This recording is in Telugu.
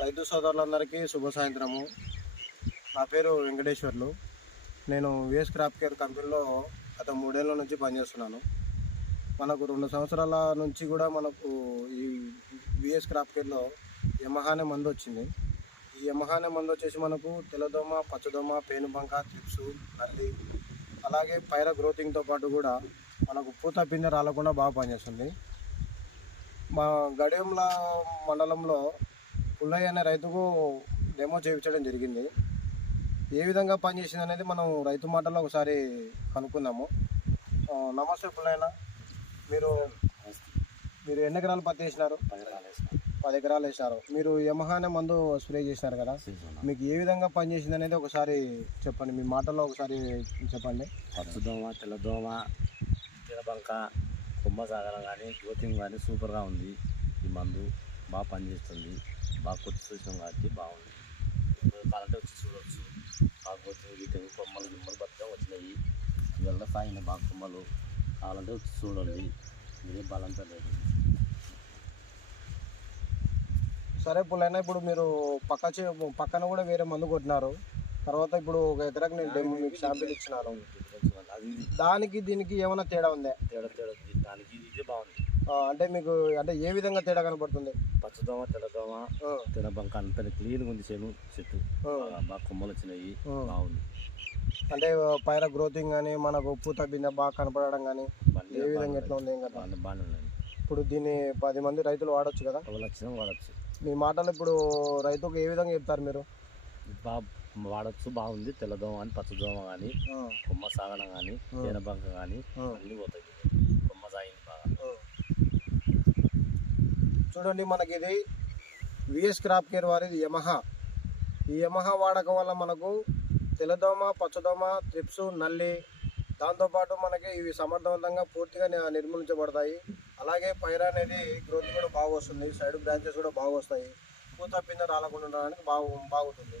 రైతు సోదరులందరికీ శుభ సాయంత్రము. నా పేరు వెంకటేశ్వర్లు. నేను విఎస్ క్రాప్ కేర్ కంపెనీలో గత 3 ఏళ్ళ నుంచి పనిచేస్తున్నాను. మనకు 2 సంవత్సరాల నుంచి కూడా మనకు ఈ విఎస్ క్రాప్ కేర్లో యమహా అనే మందు వచ్చింది. ఈ యమహా అనే మందు వచ్చేసి మనకు తెల్లదోమ, పచ్చదోమ, పేనుబంక, త్రిప్స్, నల్లి, అలాగే పైర గ్రోతింగ్తో పాటు కూడా మనకు పూత పిందె రాలకుండా బాగా పనిచేస్తుంది. మా గడియంల మండలంలో పుల్లయ్య అనే రైతుకు డెమో చేయించడం జరిగింది. ఏ విధంగా పనిచేసింది అనేది మనం రైతు మాటల్లో ఒకసారి కనుక్కుందాము. నమస్తే పుల్లయ్య, మీరు ఎన్ని ఎకరాలు పత్తి వేసినారు? 10 ఎకరాలు వేసినారు. మీరు యమహా అనే మందు స్ప్రే చేసినారు కదా, మీకు ఏ విధంగా పనిచేసింది అనేది ఒకసారి చెప్పండి, మీ మాటల్లో ఒకసారి చెప్పండి. పచ్చదోమ, తెల్లదోమ, తినబంక, కొమ్మ సాగరం కానీ గ్రోతింగ్ కానీ సూపర్గా ఉంది. ఈ మందు బాగా పనిచేస్తుంది. బాగా కొట్టి చూసాం కాబట్టి బాగుంది. కావాలంటే వచ్చి చూడవచ్చు. బాగా గ్రోతింగ్ గీతింగ్ కొమ్మలు గిమ్మలు బతిగా వచ్చినాయి. ఇవల్ల సాగినాయి బాగా కొమ్మలు. కావాలంటే వచ్చి చూడండి. మీరే బలంతా లేదు. సరే పుల్లయ్య, ఇప్పుడు మీరు పక్కన కూడా వేరే మందు కొట్టినారు. తర్వాత ఇప్పుడు ఒక ఎకరాకి నేను డెమో మీకు శాంపిల్ ఇచ్చినాను. అది దానికి దీనికి ఏమైనా తేడా ఉందా? తేడా దానికి ఇదే బాగుంది. అంటే మీకు ఏ విధంగా తేడా కనపడుతుంది? పచ్చదోమ, తెల్లదోమ, తినబంక అంతా క్లీన్గా ఉంది. చెట్టు బాగా కొమ్మలు వచ్చినాయి. బాగుంది. అంటే పైర గ్రోతింగ్ కానీ మనకు పూత బిందె బాగా కనపడడం కానీ ఏ విధంగా ఎట్లా ఉంది? ఏం కదా బాగానే ఉన్నాయి. ఇప్పుడు దీన్ని 10 మంది రైతులు వాడచ్చు కదా? వచ్చినా వాడచ్చు. మీ మాటలు ఇప్పుడు రైతుకు ఏ విధంగా చెప్తారు మీరు? వాడచ్చు. బాగుంది. తెల్లదోమ కానీ పచ్చదోమ కానీ కొమ్మ సాగడం కానీ తేనెబంక కానీ అన్నీ పోతాయి. కొమ్మ సాగింది బాగా. చూడండి, మనకి ఇది విఎస్ క్రాప్ కేర్ వారిది యమహా. ఈ యమహా వాడకం వల్ల మనకు తెల్లదోమ, పచ్చదోమ, త్రిప్స్, నల్లి, దాంతోపాటు మనకి ఇవి సమర్థవంతంగా పూర్తిగా నిర్మూలించబడతాయి. అలాగే పైర అనేది గ్రోత్ కూడా బాగా వస్తుంది. సైడ్ బ్రాంచెస్ కూడా బాగా వస్తాయి. పూత పిందె రాలకుండా ఉండడానికి బాగుంటుంది.